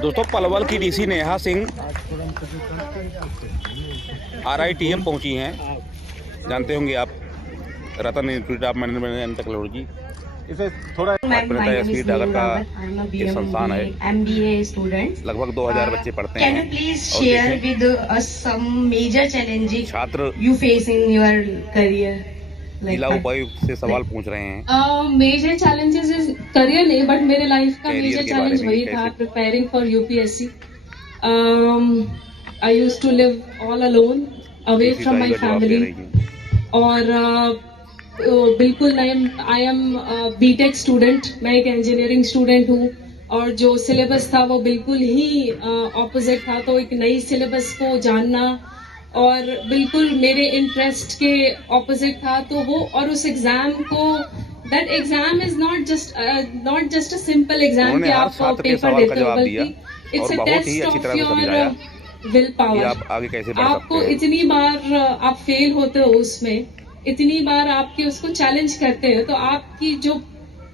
दोस्तों पलवल की DC Neha Singh RITM पहुंची हैं। जानते होंगे आप, Ratan institute of management and technology. इसे थोड़ा एसपी डागर का एक संस्थान है। MBA स्टूडेंट लगभग 2000 बच्चे पढ़ते हैं। Can you please share with us some major challenges छात्र you face in your career? जिला उपायुक्त से सवाल पूछ रहे हैं। मेजर चैलेंजेस इज करियर नहीं, बट मेरे लाइफ का Career मेजर के बारे चैलेंज में वही कैसे? था, preparing for UPSC। I use to live all alone away इसी फ्रॉम सारी माई का जवाब दे फैमिली। रही हैं। और बिल्कुल आई एम बीटेक स्टूडेंट, मैं एक इंजीनियरिंग स्टूडेंट हूँ, और जो सिलेबस था वो बिल्कुल ही ऑपोजिट था। तो एक नई सिलेबस को जानना और बिल्कुल मेरे इंटरेस्ट के ऑपोजिट था, तो वो और उस एग्जाम को, that exam is not just a simple exam उन्होंने कि हर आप छात्र के पेपर सवाल का देते हो, जवाब दिया बल्कि इट्स और अ बहुत ही टेस्ट अच्छी ऑफ तरह से योर समझाया विल कि पावर। आप आगे कैसे बढ़ आपको सकते हैं। इतनी बार आप फेल होते हो उसमें, इतनी बार आपके उसको चैलेंज करते हो, तो आपकी जो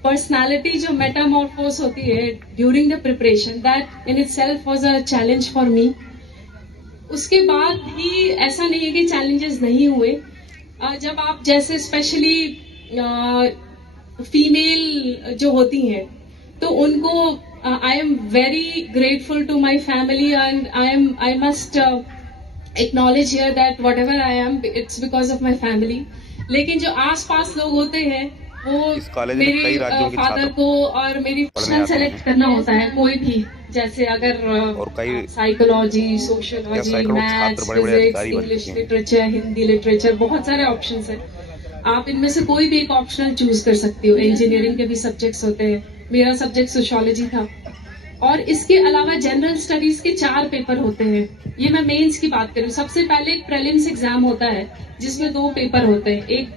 पर्सनालिटी जो मेटामॉर्फोस होती है during the preparation, that in itself was a challenge for me. उसके बाद भी ऐसा नहीं है कि चैलेंजेस नहीं हुए। जब आप जैसे स्पेशली फीमेल जो होती हैं, तो उनको I am very grateful to my family, and I must acknowledge here that whatever I am, it's because of my family। लेकिन जो आसपास लोग होते हैं वो इस कॉलेज में कई मेरे राज्यों के फादर छात्र को और मेरी पढ़ने आते सेलेक्ट हैं। करना होता है, कोई भी, जैसे अगर और कई साइकोलॉजी, सोशियोलॉजी, सैकड़ों मैथ्स, छात्र बड़े-बड़े फिजिक्स, अधिकारी बन इंग्लिश चुके हैं। लिटरेचर, हिंदी लिटरेचर, बहुत सारे ऑप्शंस हैं। आप इनमें से कोई भी एक ऑप्शनल चूज कर सकती हो। इंजीनियरिंग के भी सब्जेक्ट्स होते हैं, मेरा सब्जेक्ट सोशियोलॉजी था। और इसके अलावा जनरल स्टडीज के 4 पेपर होते हैं। ये मैं मेंस की बात करूं, सबसे पहले एक प्रीलिम्स एग्जाम होता है जिसमें 2 पेपर होते हैं। एक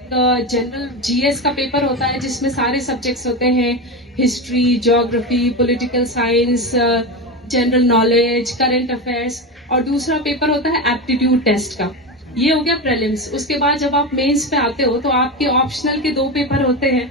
जनरल GS का पेपर होता है जिसमें सारे सब्जेक्ट्स होते हैं, history, geography, political science, general knowledge, current affairs. और दूसरा पेपर होता है एप्टीट्यूड टेस्ट का। ये हो गया प्रीलिम्स। उसके बाद जब आप मेंस पे आते हो तो आपके ऑप्शनल के 2 पेपर होते हैं।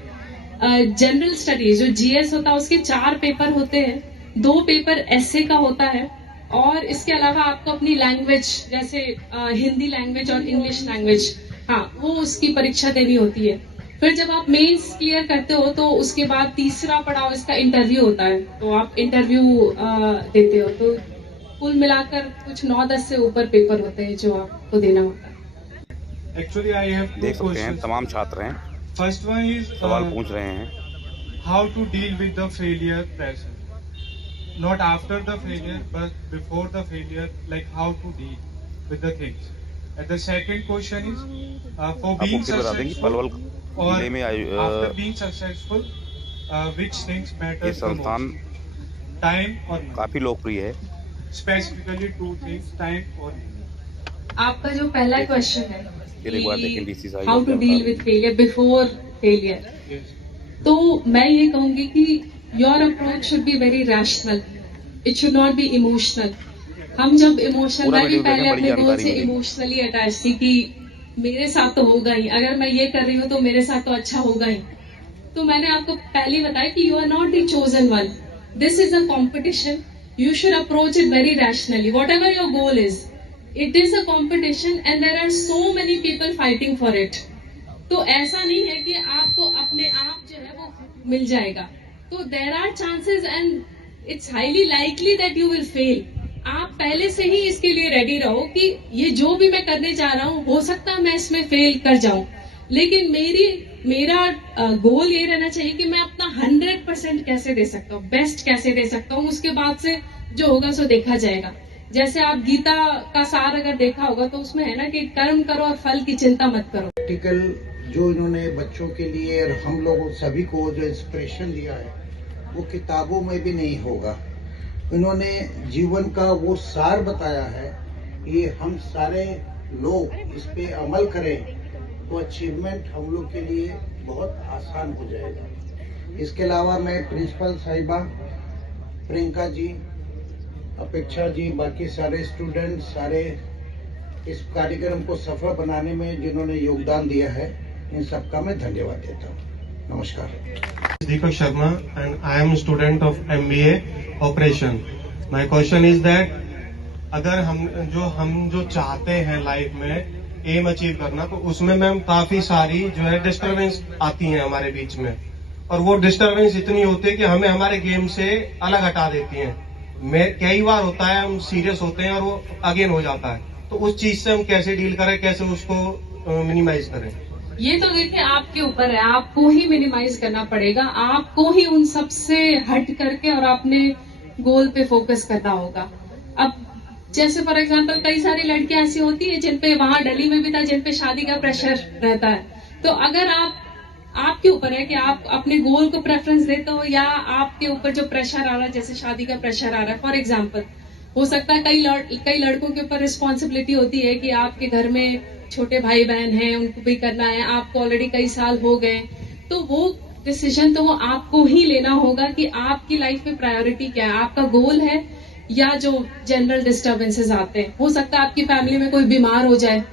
जनरल स्टडीज जो GS होता है उसके 4 पेपर होते हैं, 2 पेपर ऐसे का होता है। और इसके अलावा आपको अपनी लैंग्वेज, जैसे हिंदी लैंग्वेज और इंग्लिश लैंग्वेज, हाँ, वो उसकी परीक्षा देनी होती है। फिर जब आप मेंस क्लियर करते हो तो उसके बाद तीसरा पड़ाव इसका इंटरव्यू होता है, तो आप इंटरव्यू देते हो। तो कुल मिलाकर कुछ 9-10 से ऊपर पेपर होते हैं जो आपको देना होता है। Actually, I have 2 देख सकते हैं questions. तमाम छात्र हैं, First one is सवाल पूछ रहे हैं। how to deal with the failure pressure. Not after the failure, but before the failure, like how to deal with the things. And the second question is for आपको being फिर बता दें कि successful Palwal or जिले में after being successful, which things ये matter the संस्थान most? Time or money? काफी लोकप्रिय है। Specifically 2 things, time or money. आपका जो पहला क्वेश्चन है फिर एक बार देखें DC साहिब हाउ टू क्या डील बता with failure before failure, Yes. तो मैं ये कहूंगी कि your approach should be very rational, it should not be emotional. हम जब इमोशनल, पूरा मैं भी वीडियो पहले देखें, बड़ी अपने गोल जानकारी से मिलेगी। इमोशनली अटैच थी कि मेरे साथ तो होगा ही, अगर मैं ये कर रही हूँ तो मेरे साथ तो अच्छा होगा ही। तो मैंने आपको पहले ही बताया कि you are not the chosen one, this is a competition, you should approach it very rationally. Whatever your goal is, it is a competition and there are so many people fighting for it. तो ऐसा नहीं है कि आपको अपने आप जो है वो मिल जाएगा। तो there are chances and it's highly likely that you will fail. आप पहले से ही इसके लिए रेडी रहो कि ये जो भी मैं करने जा रहा हूँ, हो सकता है मैं इसमें फेल कर जाऊं, लेकिन मेरा गोल ये रहना चाहिए कि मैं अपना 100% कैसे दे सकता हूँ, बेस्ट कैसे दे सकता हूँ। उसके बाद से जो होगा सो देखा जाएगा। जैसे आप गीता का सार अगर देखा होगा तो उसमें है ना कि कर्म करो और फल की चिंता मत करो। प्रैक्टिकल जो इन्होंने बच्चों के लिए और हम लोगों सभी को जो इंस्पिरेशन दिया है वो किताबों में भी नहीं होगा। इन्होंने जीवन का वो सार बताया है, ये हम सारे लोग इस पे अमल करें तो अचीवमेंट हम लोग के लिए बहुत आसान हो जाएगा। इसके अलावा मैं प्रिंसिपल साहिबा, प्रियंका जी, अपेक्षा जी, बाकी सारे स्टूडेंट, सारे इस कार्यक्रम को सफल बनाने में जिन्होंने योगदान दिया है, इन सबका मैं धन्यवाद देता हूँ। नमस्कार। Deepak Sharma and I am a student of MBA Operation. My question is that अगर हम जो चाहते हैं लाइफ में एम अचीव करना, तो उसमें मैम काफी सारी जो है डिस्टर्बेंस आती हैं हमारे बीच में, और वो डिस्टर्बेंस इतनी होती है कि हमें हमारे गेम से अलग हटा देती हैं। कई बार होता है हम सीरियस होते हैं और वो अगेन हो जाता है, तो उस चीज से हम कैसे डील करें, कैसे उसको मिनिमाइज करें? ये तो देखिए आपके ऊपर है, आपको ही मिनिमाइज करना पड़ेगा, आपको ही उन सब से हट करके और अपने गोल पे फोकस करना होगा। अब जैसे फॉर एग्जांपल कई सारी लड़कियां ऐसी होती है जिन पे वहां दिल्ली में भी था, जिन पे शादी का प्रेशर रहता है, तो अगर आपके ऊपर है कि आप अपने गोल को प्रेफरेंस देते हो या आपके ऊपर जो प्रेशर आ रहा है, जैसे शादी का प्रेशर आ रहा है फॉर एग्जांपल, हो सकता है कई लड़कों के ऊपर रिस्पॉन्सिबिलिटी होती है कि आपके घर में छोटे भाई बहन हैं, उनको भी करना है, आपको ऑलरेडी कई साल हो गए, तो वो डिसीजन तो वो आपको ही लेना होगा कि आपकी लाइफ में प्रायोरिटी क्या है, आपका गोल है या जो जनरल डिस्टर्बेंसेस आते हैं। हो सकता है आपकी फैमिली में कोई बीमार हो जाए,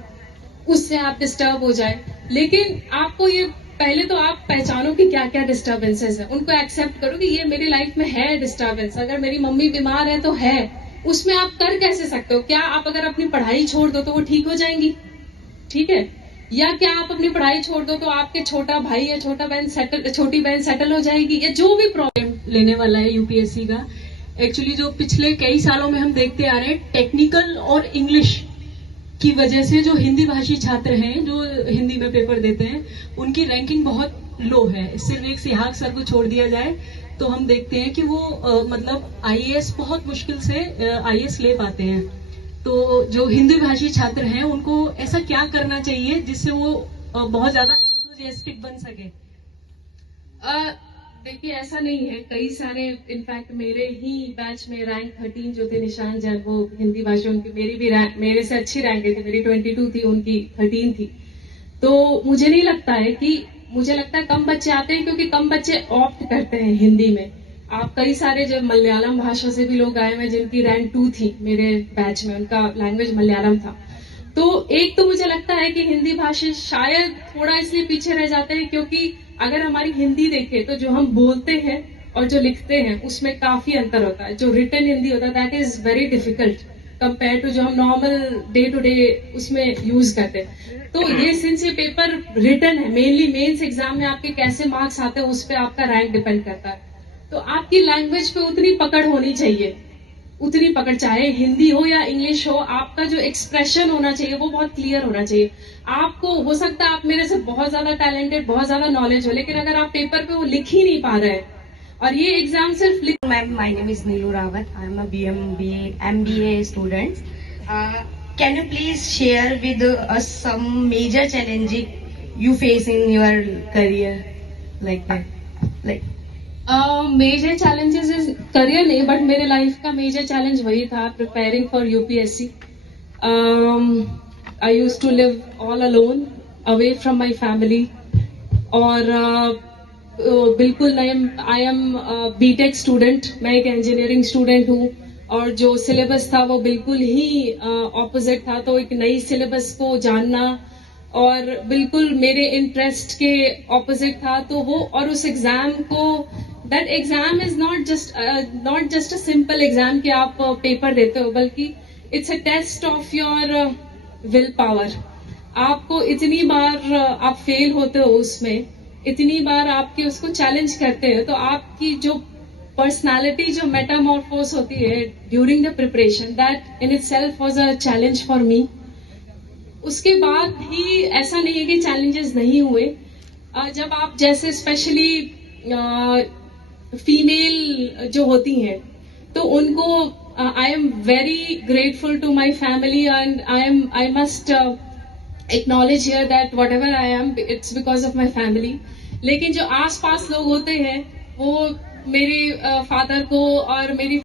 उससे आप डिस्टर्ब हो जाए, लेकिन आपको ये पहले तो आप पहचानो कि क्या क्या डिस्टर्बेंसेस है, उनको एक्सेप्ट करो कि ये मेरी लाइफ में है डिस्टर्बेंस। अगर मेरी मम्मी बीमार है तो है, उसमें आप कर कैसे सकते हो? क्या आप अगर अपनी पढ़ाई छोड़ दो तो वो ठीक हो जाएंगी? ठीक है, या क्या आप अपनी पढ़ाई छोड़ दो तो आपके छोटा भाई या छोटी बहन सेटल हो जाएगी, या जो भी प्रॉब्लम लेने वाला है यूपीएससी का। एक्चुअली जो पिछले कई सालों में हम देखते आ रहे हैं, टेक्निकल और इंग्लिश की वजह से जो हिंदी भाषी छात्र हैं जो हिंदी में पेपर देते हैं, उनकी रैंकिंग बहुत लो है। सिर्फ एक सिहाग सर को छोड़ दिया जाए तो हम देखते हैं कि वो मतलब आईएएस बहुत मुश्किल से आईएएस ले पाते हैं। तो जो हिंदी भाषी छात्र हैं उनको ऐसा क्या करना चाहिए जिससे वो बहुत ज्यादा एंथुसियास्टिक बन सके? देखिए ऐसा नहीं है, कई सारे इनफैक्ट मेरे ही बैच में रैंक 13 जो थे निशान जैन, वो हिंदी भाषा, उनकी मेरी भी रैंक मेरे से अच्छी रैंक थी, मेरी 22 थी, उनकी 13 थी। तो मुझे नहीं लगता है कि मुझे लगता है कम बच्चे आते हैं क्योंकि कम बच्चे ऑप्ट करते हैं हिंदी में। आप कई सारे जो मलयालम भाषा से भी लोग आए हैं जिनकी रैंक 2 थी मेरे बैच में, उनका लैंग्वेज मलयालम था। तो एक तो मुझे लगता है कि हिंदी भाषी शायद थोड़ा इसलिए पीछे रह जाते हैं क्योंकि अगर हमारी हिंदी देखें तो जो हम बोलते हैं और जो लिखते हैं उसमें काफी अंतर होता है। जो रिटन हिंदी होता है that is very difficult compare to जो हम नॉर्मल डे टू डे उसमें यूज करते हैं। तो ये सिंस ये पेपर रिटन है, मेनली मेंस एग्जाम में आपके कैसे मार्क्स आते हैं उस पर आपका रैंक डिपेंड करता है। तो आपकी लैंग्वेज पे उतनी पकड़ होनी चाहिए, उतनी पकड़, चाहे हिंदी हो या इंग्लिश हो, आपका जो एक्सप्रेशन होना चाहिए वो बहुत क्लियर होना चाहिए। आपको हो सकता है आप मेरे से बहुत ज्यादा टैलेंटेड, बहुत ज्यादा नॉलेज हो, लेकिन अगर आप पेपर पे वो लिख ही नहीं पा रहे हैं और ये एग्जाम सिर्फ Ma'am, my name is Neelu Rawat. I am a MBA student. Can you please share with us some major challenges you face in your career, like that? Major challenges is career नहीं, but मेरे life का major challenge वही था preparing for UPSC. I used to live all alone away from my family, और बिल्कुल I am BTech student, मैं एक engineering student हूँ, और जो सिलेबस था वो बिल्कुल ही ऑपोजिट था। तो एक नई सिलेबस को जानना और बिल्कुल मेरे इंटरेस्ट के ऑपोजिट था, तो वो और उस एग्जाम को, that exam is not just a simple exam कि आप पेपर देते हो, बल्कि it's a test of your willpower. आपको इतनी बार आप फेल होते हो उसमें, इतनी बार आपके उसको चैलेंज करते हो, तो आपकी जो पर्सनालिटी जो मेटामॉर्फोस होती है during the preparation, that in itself was a challenge for me. उसके बाद भी ऐसा नहीं है कि चैलेंजेस नहीं हुए। जब आप जैसे स्पेशली फीमेल जो होती हैं तो उनको I am very grateful to my family and I must acknowledge here that whatever I am it's because of my family. लेकिन जो आस पास लोग होते हैं वो मेरे फादर को और मेरी